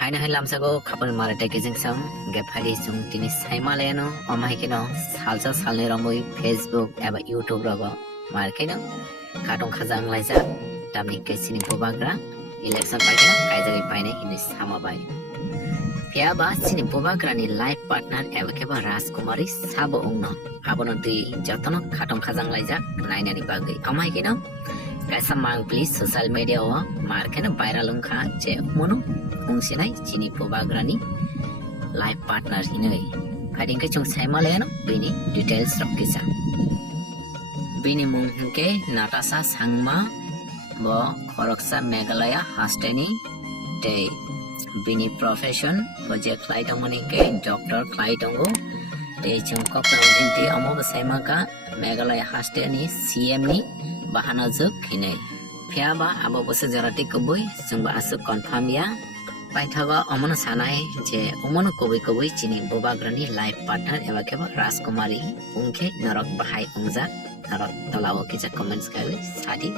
Hai na hai lam sago kapal marate kizing sam gepari sung tini saima leno omai kino salsa salne ramboi Facebook eba YouTube rogo markeno katong khazang laisa tamni ke sini Bubagra election paikeno kaijagi paine ini sama bai pia ba sini Bubagra ni life partner eba keba Rajkumari sabo ungno abono dui jotono katong khazang laisa naina ni bagai omai kino kaisa mang please social media o markeno viral ungkha je mono ungsinai sini Bubagra ni life partner hinoi kading ke chung saima leno bini details rokisa bini mung ke Natasha sangma bo khoroksa Meghalaya hasteni te bini profession bo je klaitong mani ke doctor klaitongo te chung kopna dinti amo saima ka Meghalaya hasteni CM ni bahana juk hinoi phia ba abo bose jarati kubui sungba asu confirm ya paithaga omono sanai je omono kubui chini Bubagra ni life partner eba keba Rajkumari ungke narok bahai ungja narok talawo kija comments kai sadi